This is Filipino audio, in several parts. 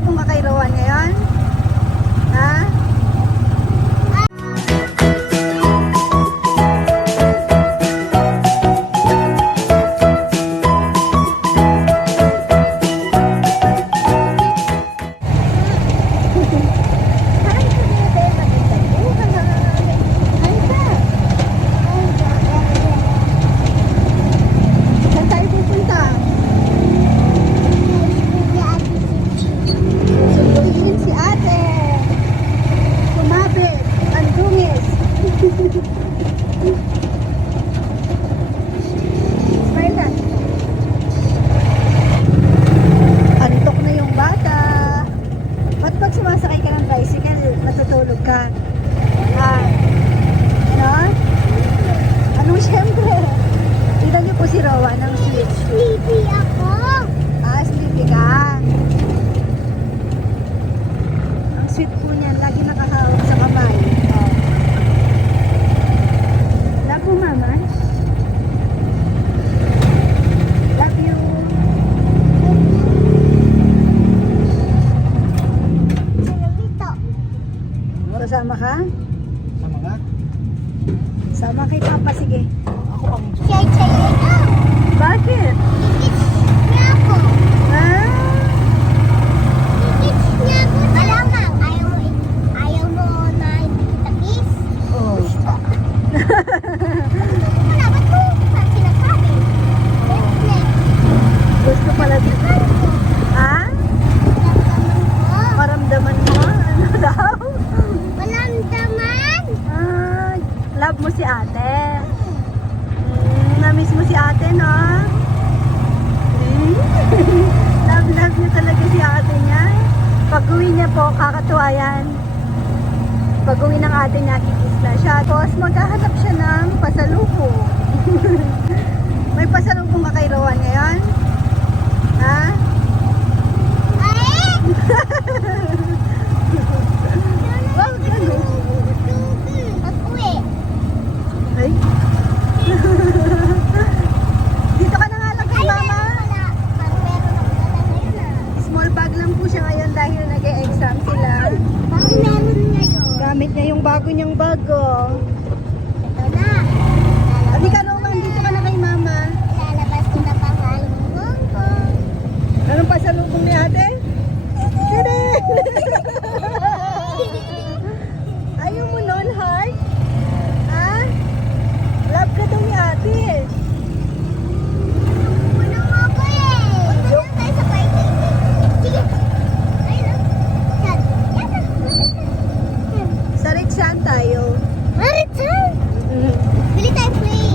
kay Rowan ngayon? Tayo. Maritan! Mm. Bili tayo play.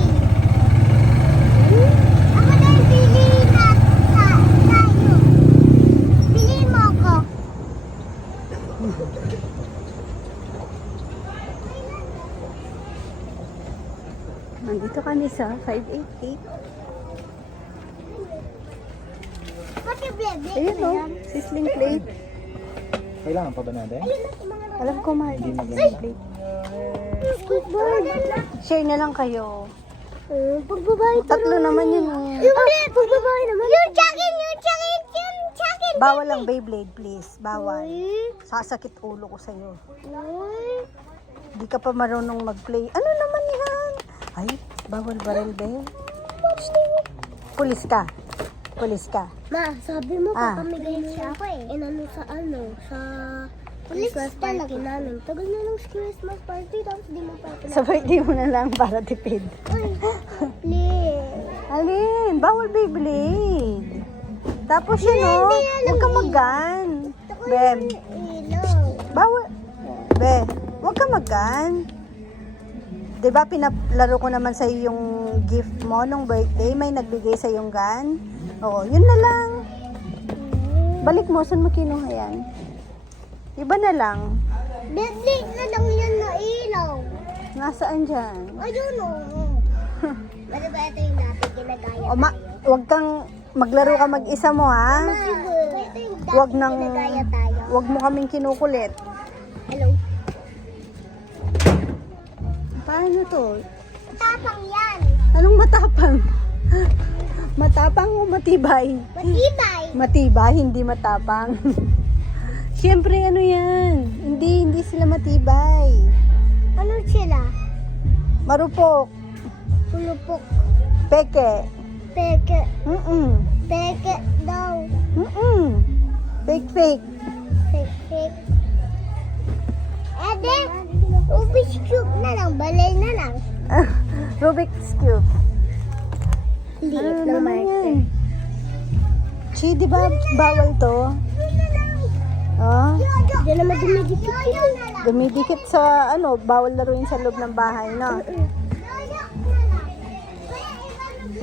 Ako na yung pili na sa tayo. Mo ako. Nandito kami sa 588. Pati bebe. Ayun o, sizzling plate. Kailangan pa ba natin? Alam ko mahal Hindi din Share na lang kayo. Uh, pagbabae Tatlo naman yun. Yung hindi, pagbabae naman. Yung jacket, yung jacket, yung jacket. Bawal lang Beyblade, please. Bawal. Uy. Sasakit ulo ko sa'yo. Uy. Di ka pa marunong mag-play. Ano naman yan? Ay, bawal baril, be. Pulis ka. Pulis ka. Ma, sabi mo Ah. papamigay siya ako eh. Inano sa ano, sa Christmas party namin. Tagal na lang sa Christmas party, tapos di mo pa Sa birthday mo na lang para tipid. Uy, please. Alin, bawal Beyblade. Tapos yun, oh, huwag ka mag-gun. Ilaw. bawal. Be, huwag ka mag-gun. Di ba pinalaro ko naman sa yung gift mo nung birthday, may nagbigay sa yung gun? Oo, yun na lang. Balik mo, saan mo kinuha yan? Iba na lang. Bentley na lang yan na ilaw. Nasaan dyan? Ayun o. Ano ba ito yung dati ginagaya? O, ma, huwag kang maglaro ka mag-isa mo, ha? Huwag nang, huwag mo kaming kinukulit. Hello. Paano to? Tapang yan. Anong matapang? matapang o matibay? Matibay. Matibay, hindi matapang. Siyempre, ano yan? Hindi, hindi sila matibay. Ano sila? Marupok. Pulupok. Peke. Peke. Mm-mm. Peke daw. Mm-mm. Fake, fake. Fake, fake. Ede, Rubik's Cube na lang. Balay na lang. Rubik's Cube. Liit Ano na naman yan? Chi, di ba bawal to? Oh, Hindi naman dumidikit yun. dumidikit sa ano, bawal laruin sa loob ng bahay, no?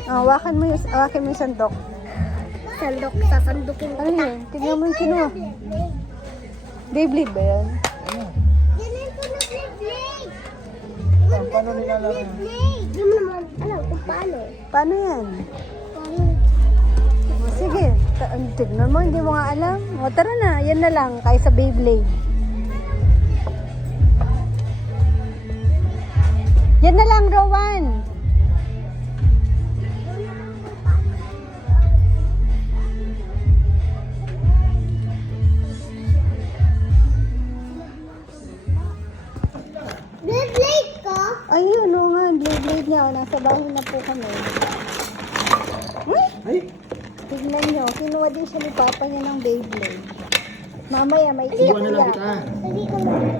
Oh, hawakan mo yung, hawakan mo yung sandok. Sandok, sasandukin Ano yun? Tignan mo yung kinuha. Beyblade ba yan? Pa- Paano nilalaro. Hindi mo naman alam kung paano. Paano yan? Sige, tignan mo, hindi mo nga alam. O tara na, yan na lang, kaysa Beyblade. Yan na lang, Rowan. Beyblade ko? Ayun, o nga, Beyblade niya. O, nasa bahay na po kami. Hmm? Ay! Tignan kinuha din siya ni Papa niya ng Beyblade. Mamaya, may Iwan na lang kita.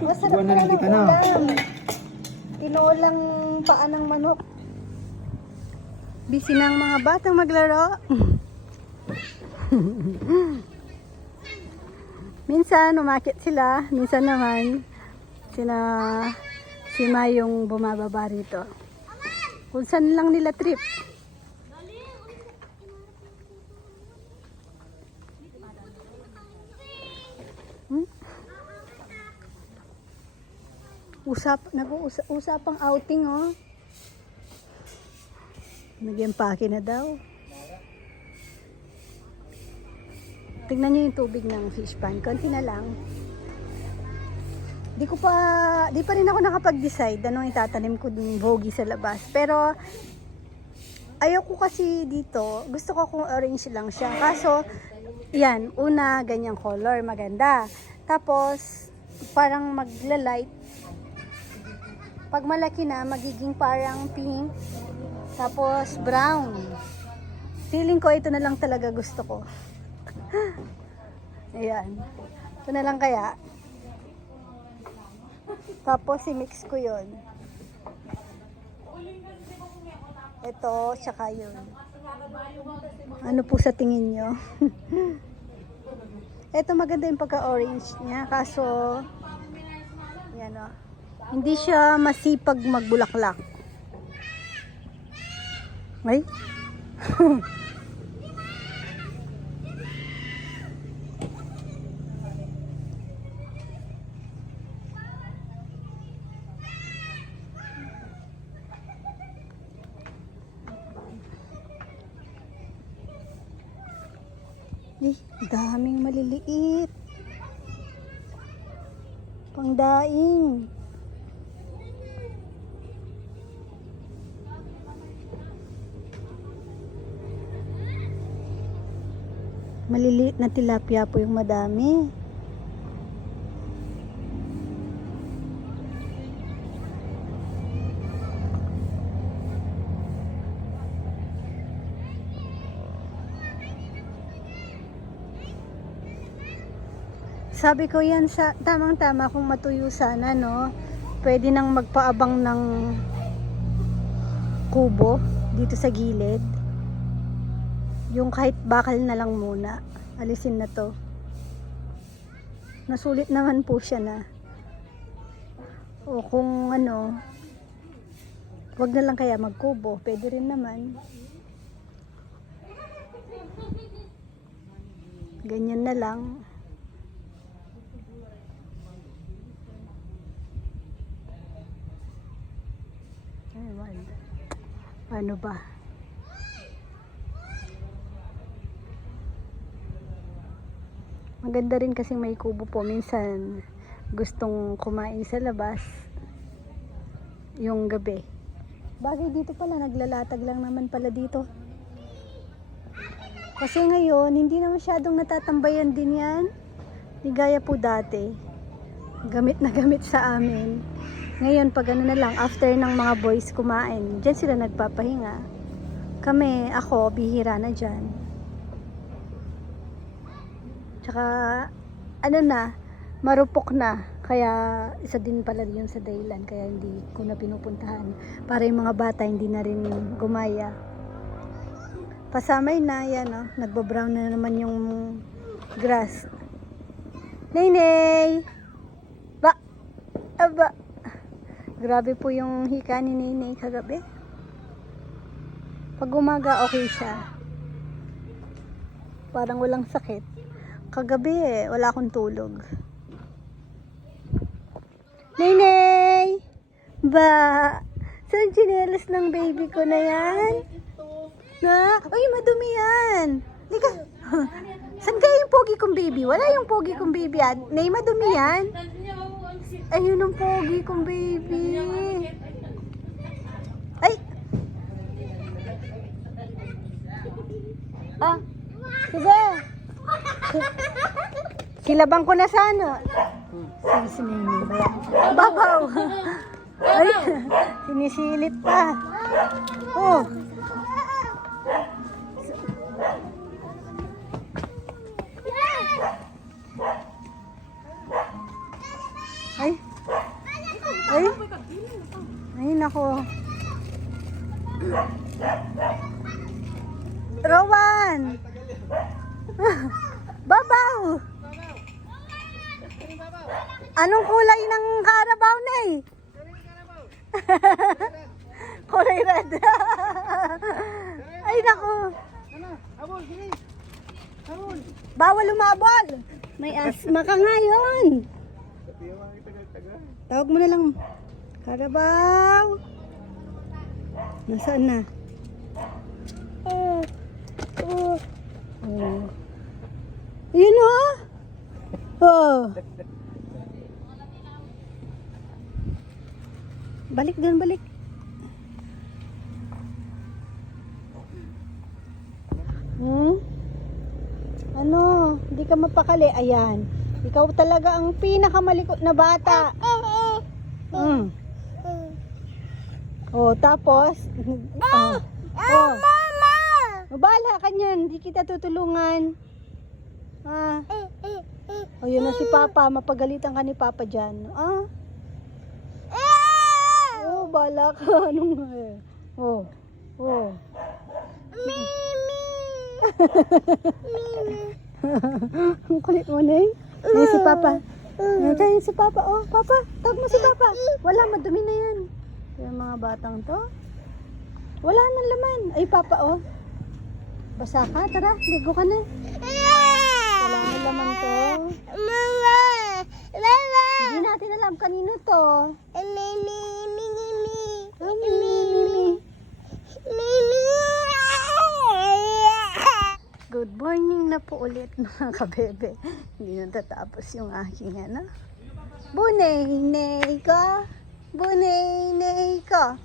Masarap Iwan na lang ng kita na. ulam. Tinulang paa ng manok. Busy na ang mga batang maglaro. minsan umakit sila, minsan naman sina si Mayong bumababa rito. Kung saan lang nila trip. Usap, nag-uusap usapang outing oh. Nag-empake na daw. Tingnan niyo yung tubig ng fish pan. Konti na lang. Di ko pa, di pa rin ako nakapag-decide anong itatanim ko ng vogi sa labas. Pero, ayaw ko kasi dito, gusto ko kung orange lang siya. Kaso, yan, una, ganyang color, maganda. Tapos, parang magla-light. Pag malaki na, magiging parang pink. Tapos, brown. Feeling ko, ito na lang talaga gusto ko. Ayan. Ito na lang kaya. Tapos, i-mix ko yon Ito, tsaka yun. Ano po sa tingin nyo? Ito maganda yung pagka-orange niya. Kaso, yan o. Hindi siya masipag magbulaklak. Ay? Eh, daming maliliit. Pangdaing. Maliliit na tilapia po yung madami. Sabi ko yan sa tamang-tama kung matuyo sana no. Pwede nang magpaabang ng kubo dito sa gilid. Yung kahit bakal na lang muna. Alisin na to. Nasulit naman po siya na. O kung ano, wag na lang kaya magkubo. Pwede rin naman. Ganyan na lang. Ano ba? Maganda rin kasi may kubo po. Minsan gustong kumain sa labas yung gabi. Bagay dito pala, naglalatag lang naman pala dito. Kasi ngayon, hindi na masyadong natatambayan din yan. Di gaya po dati. Gamit na gamit sa amin. Ngayon, pag ano na lang, after ng mga boys kumain, dyan sila nagpapahinga. Kami, ako, bihira na dyan. Tsaka, ano na, marupok na. Kaya, isa din pala yun sa dahilan. Kaya hindi ko na pinupuntahan. Para yung mga bata hindi na rin gumaya. Pasamay na, yan oh. Nagbabrown na naman yung grass. Naynay! Ba! Aba! Grabe po yung hika ni Naynay kagabi. Pag umaga, okay siya. Parang walang sakit. Kagabi eh, wala akong tulog. Naynay! Ba! Saan chinelas ng baby ko na yan? Na? Ay, madumi yan. Lika. Saan kaya yung pogi kong baby? Wala yung pogi kong baby. Ah. Nay, madumi yan. Ayun ang pogi kong baby. Ay! Ah, sige. Kilabang ko na sa ano. Sige, si Nene. Babaw. Ay, sinisilip pa. Oh. Ay. Ay. Ay, nako. Rowan! Babaw! Anong kulay ng karabaw na eh? kulay red. Ay, nako. Bawal umabol. May asma ka ngayon. Tawag mo na lang. Karabaw. Nasaan na? Oh. Oh. Oh. Yun oh. Oh. Balik doon, balik. Hmm? Ano? Hindi ka mapakali. Ayan. Ikaw talaga ang pinakamalikot na bata. Mm. Oh, tapos? Oh. Oh. Mama! Mabala ka niyan. Hindi kita tutulungan. Ah. Oh, yun na si Papa. Mapagalitan ka ni Papa dyan. Ah. Bala ka. Anong eh? Oh. Oh. Ang kulit mo na eh. Ayan si Papa. Ayan si Papa. Oh, Papa. Tawag mo si Papa. Wala, madumi na yan. Yung mga batang to. Wala nang laman. Ay, Papa, oh. Basa ka. Tara, ligo ka na. Wala nang laman to. Mama! Mama! Hindi natin alam kanino to. Mimi! Good morning na po ulit mga kabebe. Hindi na tatapos yung aking ano. Bunay-nay ko. Bunay-nay ko.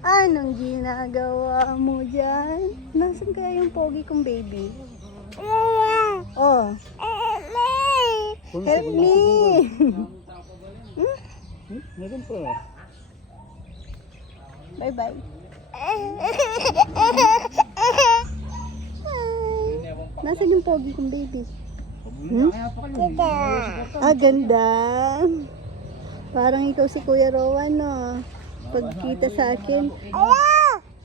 Anong ginagawa mo dyan? Nasaan kaya yung pogi kong baby? Oh, help me! Meron pa. Bye-bye. Nasaan yung pogi kong baby? Hmm? Ah, ganda. Parang ikaw si Kuya Rowan, no? Pagkita sa akin.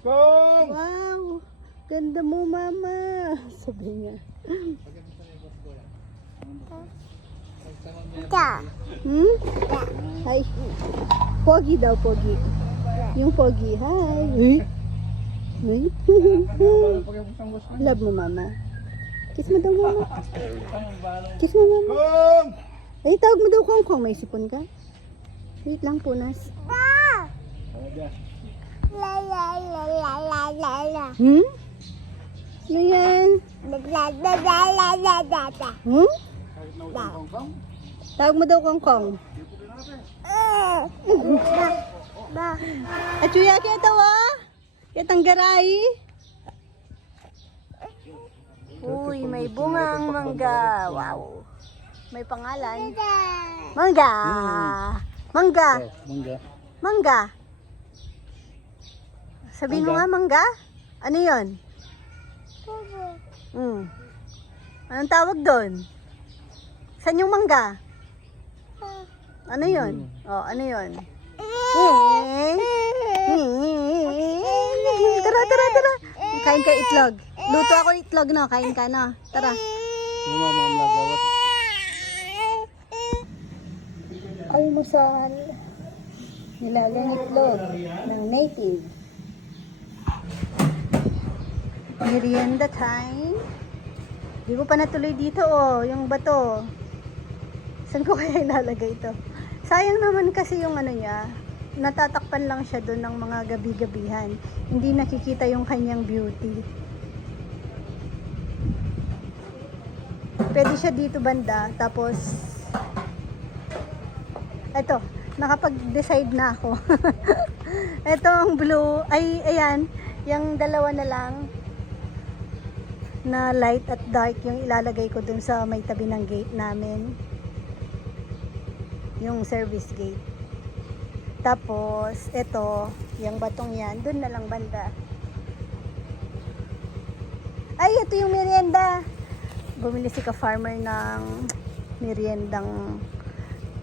Wow! Ganda mo, mama. Sabi niya. Hmm? Hi. Pogi daw, pogi. Yung pogi. Hi. Uy. Uy. Love mo, mama. Kiss mo daw, mama. Kiss mo, mama. Kong! Ay, tawag mo daw kong kong. May sipon ka? Wait lang, punas. La la la la la la la. Hmm? Ano yan? La la la la la la la. Hmm? Tawag mo daw kong kong. Ba. At yuya kaya tawa? Kitang garay? Uy, may bungang mangga. Wow. May pangalan. Mangga. Mangga. Oh, mangga. Mangga. Sabihin mo Mangga. nga, mangga? Ano yun? Hmm. Anong tawag doon? Saan yung mangga? Ano yun? Oh, ano yun? Tara, tara, tara. Kain ka itlog. Luto ako itlog, no? Kain ka, no? Tara. Almusal. Nilagang itlog ng native. Merienda time. Di ko pa natuloy dito, oh. Yung bato. Saan ko kaya ilalagay ito? Sayang naman kasi yung ano niya. Natatakpan lang siya doon ng mga gabi-gabihan. Hindi nakikita yung kanyang beauty. Pwede siya dito banda. Tapos, eto, nakapag-decide na ako. eto ang blue. Ay, ayan. Yung dalawa na lang na light at dark yung ilalagay ko dun sa may tabi ng gate namin. Yung service gate. Tapos, ito, yung batong yan, dun na lang banda. Ay, ito yung merienda. Bumili si ka-farmer ng meriendang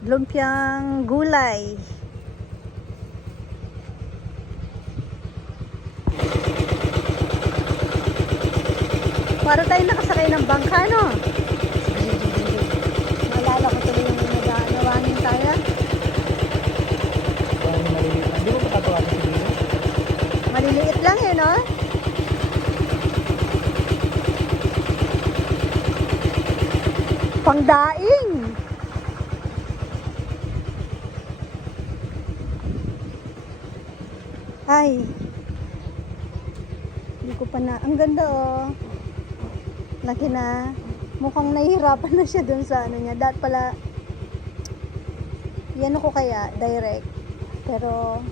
lumpiang gulay. Para tayo nakasakay ng bangka, no? Naalala ko tuloy yung nag-aanawangin tayo. Parang maliliit. Hindi mo makatawa sa siguro? Maliliit lang eh, no? Pangdaing! Ay! Hindi ko pa na. Ang ganda oh. Laki na. Mukhang nahihirapan na siya dun sa ano niya. Dapat pala, yan ko kaya, direct. Pero,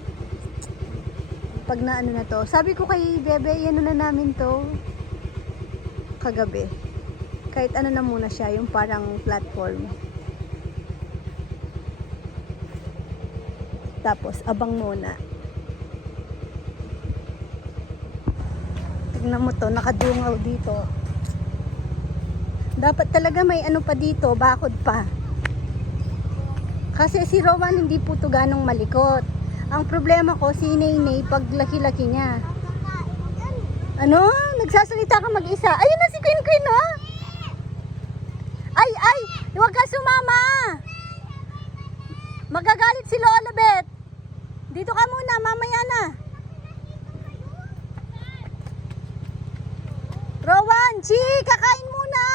pag na ano na to. Sabi ko kay Bebe, yan na namin to. Kagabi. Kahit ano na muna siya, yung parang platform. Tapos, abang muna. Tignan mo to, nakadungaw dito. Dapat talaga may ano pa dito, bakod pa. Kasi si Rowan hindi po to ganong malikot. Ang problema ko, si Naynay, pag laki-laki niya. Ano? Nagsasalita ka mag-isa. Ayun na si Queen Queen, oh! Ay, ay! Huwag ka sumama! Magagalit si Lola Bet. Dito ka muna, mamaya na. Rowan, Chi, kakain muna!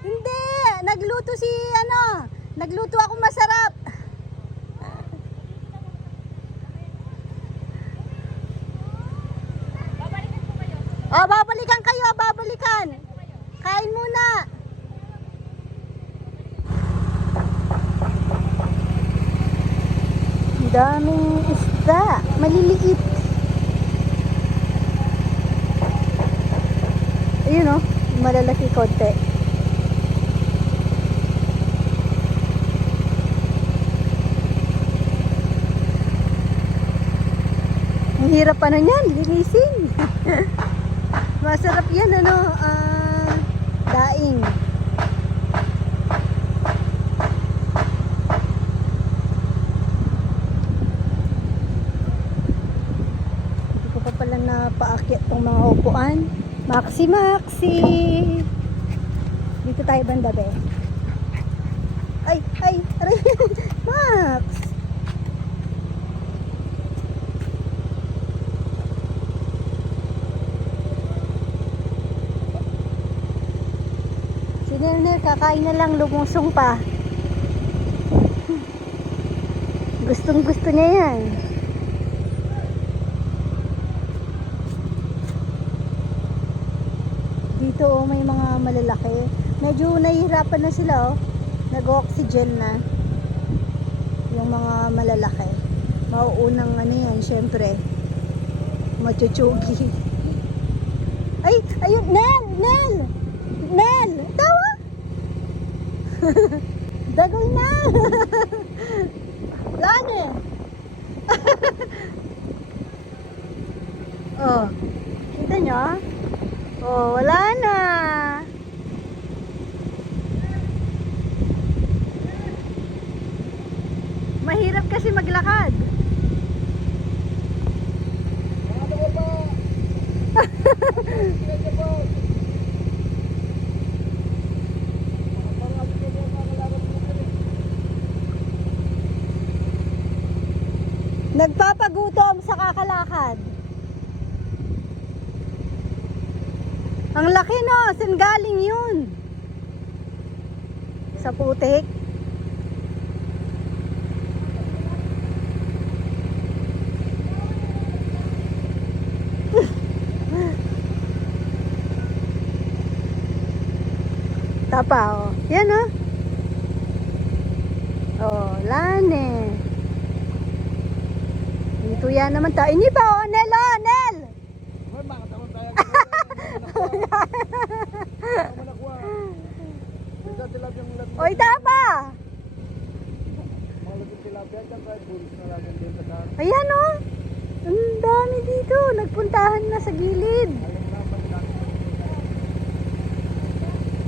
Hindi, nagluto si ano, nagluto ako masarap. Oh, babalikan kayo, babalikan. Kain muna. Ang daming isda, maliliit. Ayun oh, malalaki konti. Ang hirap ano niyan, linisin. Masarap yan ano, ah, daing. Hindi ko pa pala napaakyat tong mga upuan. Maxi, Maxi! Dito tayo banda, be. Ay, ay, aray, Max! Si Nerner, kakain na lang, lumusong pa. Gustong gusto niya yan. Dito oh, may mga malalaki. Medyo nahihirapan na sila oh. Nag-oxygen na. Yung mga malalaki. Mauunang ano yan, syempre. Machuchugi. Ay, ayun, Nel! Nel! Nel! Tawa! Dagoy na! Wala na eh. oh, kita nyo? Oh, wala na. Mahirap kasi maglakad. Nagpapagutom sa kakalakad. Ang laki no, saan galing yun? Sa putik. Tapa, oh. Yan, oh. Oh, lane. Dito yan naman tayo. Ini pa, oh, Nel, oh, Nel! Hoy, makatawan tayo. Manakuha. Ito tilapia yung lat. Oy, tapa! Mga lat tilapia dyan kahit bulis na lang sa daan. Ayan, oh. Ang dami dito. Nagpuntahan na sa gilid.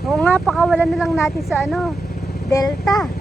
Oo nga, pakawalan na lang natin sa ano, Delta.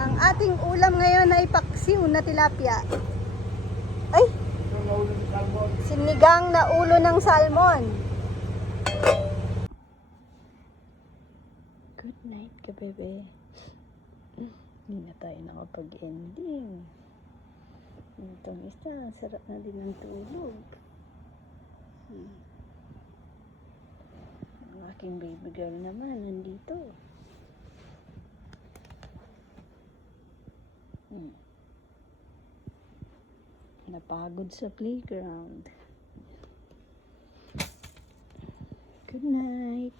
Ang ating ulam ngayon ay paksiw na tilapia. Ay! Sinigang na ulo ng salmon. Good night ka, bebe. Hindi na tayo nakapag-ending. Itong isa, sarap na din ng tulog. Hmm. Ang aking baby girl naman, nandito. Hmm. Napagod sa playground. Good night.